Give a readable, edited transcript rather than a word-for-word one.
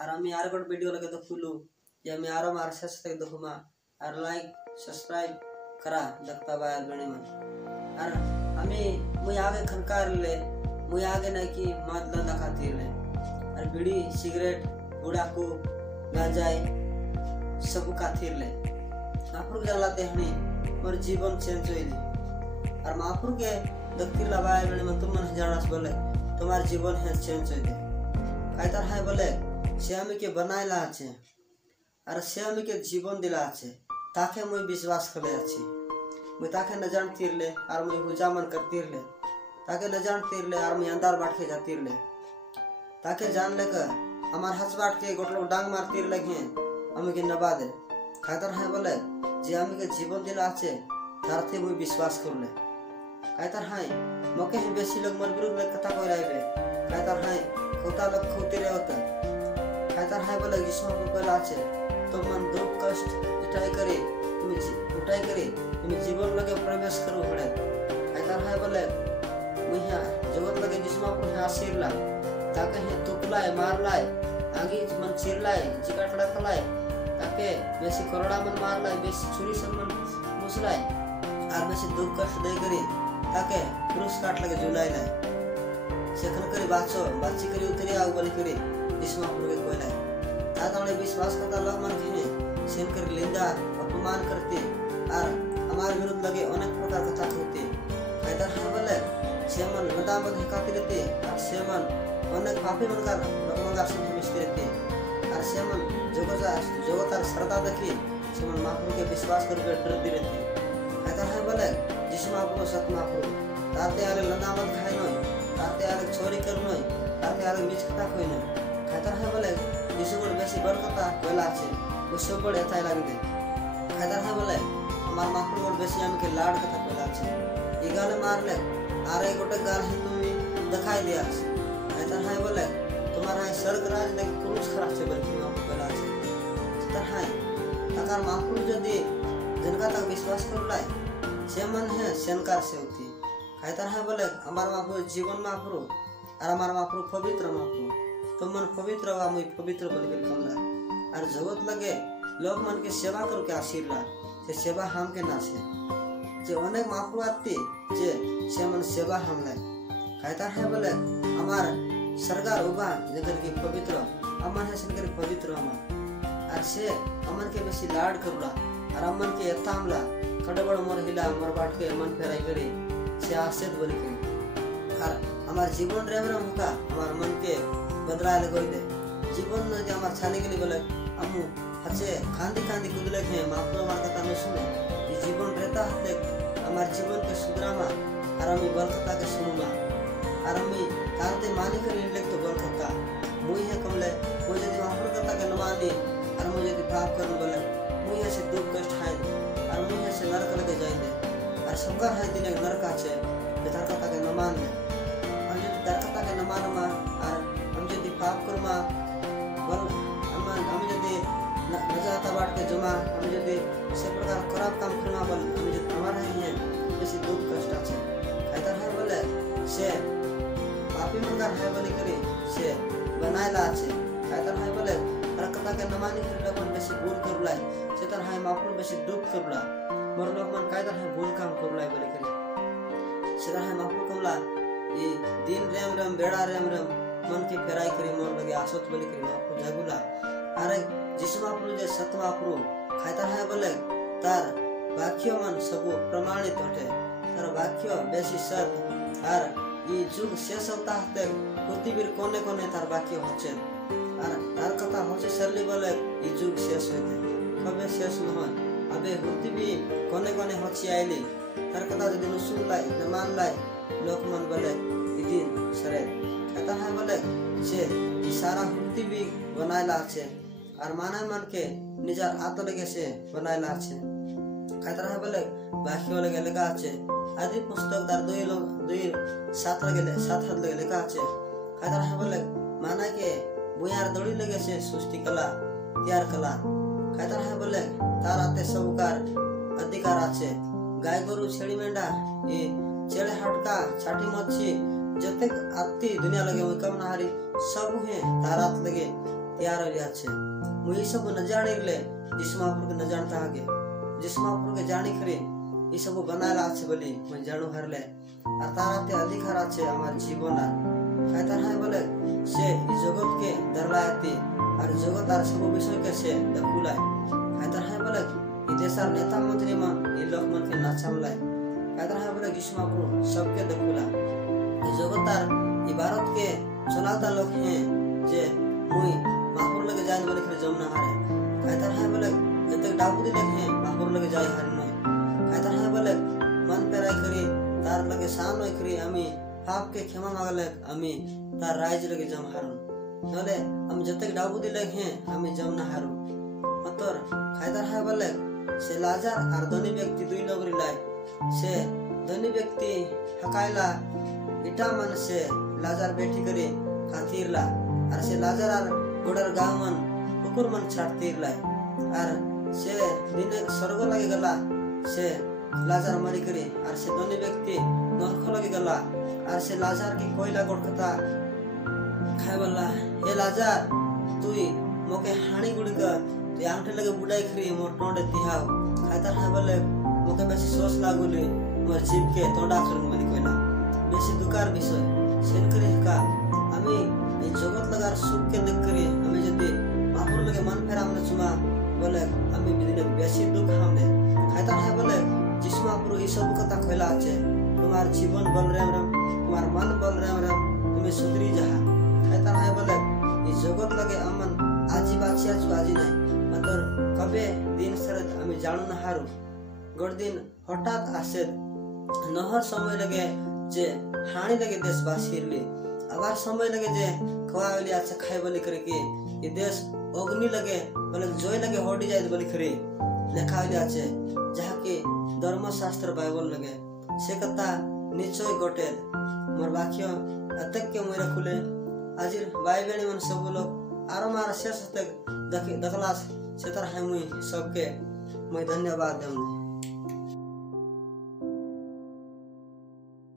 আর আমি আর goat video লগে দেখুলু যে আমি আরো মার শেষ থেকে দেখুমা আর লাইক সাবস্ক্রাইब करा देखता बायर बने मन और আমি মুই আগে খনকার ले मुई आगे नहीं कि मद धंधा खातिर ले और बीड़ी सिगरेट गुड़ाकू गांजाई सब खातिर ले महापुर जलाते हनी मोर जीवन चेंज होइली और महापुर के दक्तिर लबाय बने मन तुम मन जानास बोले तुम्हार जीवन है चेंज होइले कायतर है बोले श्यामी के बनायला আছে और श्यामी के जीवन दिला আছে ताके मुई विश्वास करे अछि मुई ताके न जानतीरले और मुई हुजामन करतीरले ताके न जानतीरले और मुई अंदर बाट के जातीरले ताके जान ले का हमार हसबाट के गोटलो डांग मारतीर लगे हमें के नबा दे खातर है बोले जे हमें के जीवन दिला আছে तारथे मुई विश्वास करले कायतर है मके है बेसी लोग मोर विरुद्ध में कथा कोई राइबे कायतर है कोता लोग खोते रे होता कायतर है बोले जिसम को कोला আছে तो मन दुख कष्ट उठाई करे तुम जीवन लगे प्रवेश करो पड़े ऐसा है बोले मुझे जगत लगे जिसमें को हासिर ला ताके है तुकलाए मार लाए आगे मन चिर लाए जिकाट लखलाए ताके बेसी करोड़ा मन मार लाए बेसी छुरी से मन मुसलाए और बेसी दुख कष्ट दे करे ताके क्रूस काट लगे जुलाई लाए सेखन करे बाचो बाची करे उतरी आउ बोली करे जिसमें को लगे कोई लाए ताके विश्वास करता लोग मन के सेन कर लेंदा अपमान करते और हमारे विरुद्ध लगे अनेक प्रकार कथा होते कायदर हावले सेमन नदामत हिकाती रहते और सेमन अनेक पापी मनकार रकमगार से मिश्ते रहते और सेमन जगतार श्रद्धा देखी सेमन महाप्रभु के विश्वास करके डरते रहते कायदर हावले जिसमें आपको सत महाप्रभु ताते आले नदामत खाए नय ताते आले चोरी कर नय ताते आले मिछ कथा कोई नय कायदर हावले जिसुगुड़ बेसी बड़ कथा कोला আছে वो सब बड़े थाई लगे खातर है बोले हमार महाप्रभु बेसी हम के लाड कथा कोला আছে ई गाल मार ले आरे गोटे गाल है तुम दिखाई दिया खातर है बोले तुम्हारा है स्वर्ग राज देख क्रूस खराब से बोले हम कोला আছে खातर है ताकार महाप्रभु यदि जिनका तक विश्वास कर लाए से मन है सेनकार से होती खातर है बोले हमार महाप्रभु जीवन महाप्रभु और हमार महाप्रभु पवित्र महाप्रभु तुम मन पवित्र वा मुई पवित्र बोल के कमला और जगत लगे लोग मन के सेवा करो के आशीर्वाद से सेवा हम के ना से जे अनेक महाप्रभु आती जे से मन सेवा हम ले कहता है बोले हमार सरकार उबा जगत के पवित्र अमन है संकर पवित्र अमन और से अमन के बेसी लाड करला और अमन के यतामला कड़बड़ मोर हिला मोर बाट के मन फेराई करे से आसेत बोल के और हमार जीवन रेवरम का हमार मन के बदला लगोई दे जीवन न जे हमार छाने के लिए बोले हमू अच्छे खांदी खांदी कुदले के महाप्रभु हमार कथा न सुने ये जीवन रहता है हमार जीवन के सुधरामा और हम बल कथा के सुनुमा और हम कांते मानी कर इनले तो बल कथा मुई है कमले वो यदि महाप्रभु कथा के न मानी और मुझे यदि पाप करन बोले मुई ऐसे दुख कष्ट है और मुई ऐसे नरक लगे जाएंगे और सबका है दिन नरक আছে बेतार कथा के न मान ले हम यदि दर कथा के न मानमा और हम यदि पाप करमा बोल हम यदि नजाता बाट के जमा हम यदि से प्रकार खराब काम करना बोल हम यदि हमारा ही है बेसी दुख कष्ट আছে खातर है बोले से पापी मनकार है बोले करे से बनायला আছে खातर है बोले हर कथा के नमानी करला अपन बेसी भूल करला से तर है महाप्रभु बेसी दुख करला मोर लोग मन कायदर है भूल काम करला बोले करे से तर है महाप्रभु कमला ई दिन रेम रेम बेड़ा रेम रेम मन के फेराई करी मोर लगे आसत बोले करे महाप्रभु जागुला अरे जिसम महाप्रभु जे सत महाप्रभु खातर है बोले तार वाक्य मन सब प्रमाणित होते तार वाक्य बेसी सत और ये जुग शेष होता है पृथ्वीर कोने कोने तार वाक्य होचे और तार कथा होचे सरली बोले ये जुग शेष होते कबे शेष न हो अबे पृथ्वी कोने कोने होची आइली तार कथा यदि न सुन लाई न मान लाई लोक मन बोले ई दिन सरे कथा है बोले से सारा पृथ्वी बनायला আছে और मानव मन के निजार आत्म लगे से बनायला আছে कहता है बोले बाकी वाले के लिखा আছে आदि पुस्तक दार 2:7 लगे 7 हाथ लगे लिखा আছে कहता है बोले माना के बुयार दौड़ी लगे से सृष्टि कला तैयार कला कहता है बोले तार आते सबकार अधिकार আছে गाय गरु छेड़ी मेंढा ये चेड़े हटका छाटी मच्छी जतेक आती दुनिया लगे कम नहारी सब है तारात लगे तैयार हो जाचे मुई सब न जाने ले जिस महापुर के न जानता आगे जिस महापुर के जानी खरे ये सब बनाला আছে বলি মই জানো হারলে আর তারাতে অধিকার আছে আমার জীবন আর খাইতার হয় বলে সে এই জগৎকে ধরলাতে আর জগৎ আর সব বিষয়কে সে দেখুলায় খাইতার হয় বলে এই দেশের নেতা মন্ত্রী মা এই লোক মনকে না সামলায় খাইতার হয় বলে যিশু महापुर सबके দেখুলা এই জগৎ আর এই ভারত के चलाता लोग हैं जे मुई महापुर लगे जाने बोले खरे जम ना हारे खाइतार है बोले जब तक डाबूदी लगे हैं महापुर लगे जाए हारे नहीं खाइतार है बोले मन पे राय करी तार लगे शान होय करी आमी पाप के क्षमा मांगले आमी तार राज लगे जम हारू नले हम जब तक डाबूदी लगे हैं आमी जम ना हारू मतलब खाइतार है बोले से लाजार और धनी व्यक्ति दुई लोग रिलाय से धनी व्यक्ति हकायला इटा मन से लाजार बैठी करे खातिर ला और से लाजार आर गोडर गाँव मन कुकुर मन छाड़तीर ला और से दिन स्वर्ग लगे गला से लाजार मरी करे और से दोनों व्यक्ति नरक लगे गला और से लाजार की कोयला गोड़कता खाए वाला ये लाजार तुई मोके हानी गुड़ी का तो आंटे लगे बुढ़ाई खरी मोर टोंडे तिहाव खाइतार है बोले मोके बेसी सोच लागुली मोर जीव के तोड़ा करन मनी कोई ना बेसी दुकार विषय सेन करे का আমি এই জগৎ লাগার সুখকে দেখ করে আমি যদি महापुर लगे मन फेरा हमने चुमा बोले আমি বিদিনে বেশি দুঃখ हमने খাইতা হয় বলে जिस महापुर এই সব কথা কইলা আছে তোমার জীবন বল রে রাম তোমার মন বল রে রাম তুমি সুধরি যাহা খাইতা হয় বলে এই জগৎ লাগে আমন আজি বাঁচিয়া छु আজি নাই মাত্র কবে দিন শরৎ আমি জানু না হারু গড় দিন হঠাৎ আসে নহর সময় লাগে যে हानि लगे देशवासी रे अबार समय लगे जे खवावली अच्छा खाए बोली करे के ये देश अग्नि लगे बोले जोय लगे होडी जाए बोली करे लेखावली আছে जहाँ के धर्मशास्त्र बाइबल लगे से कथा निश्चय गोटे मोर वाक्य अतक के मोर खुले आजिर बाइबेणी मन सब लोग आरो मार शेष तक दखलास से तरह है मुई सबके मैं धन्यवाद देम।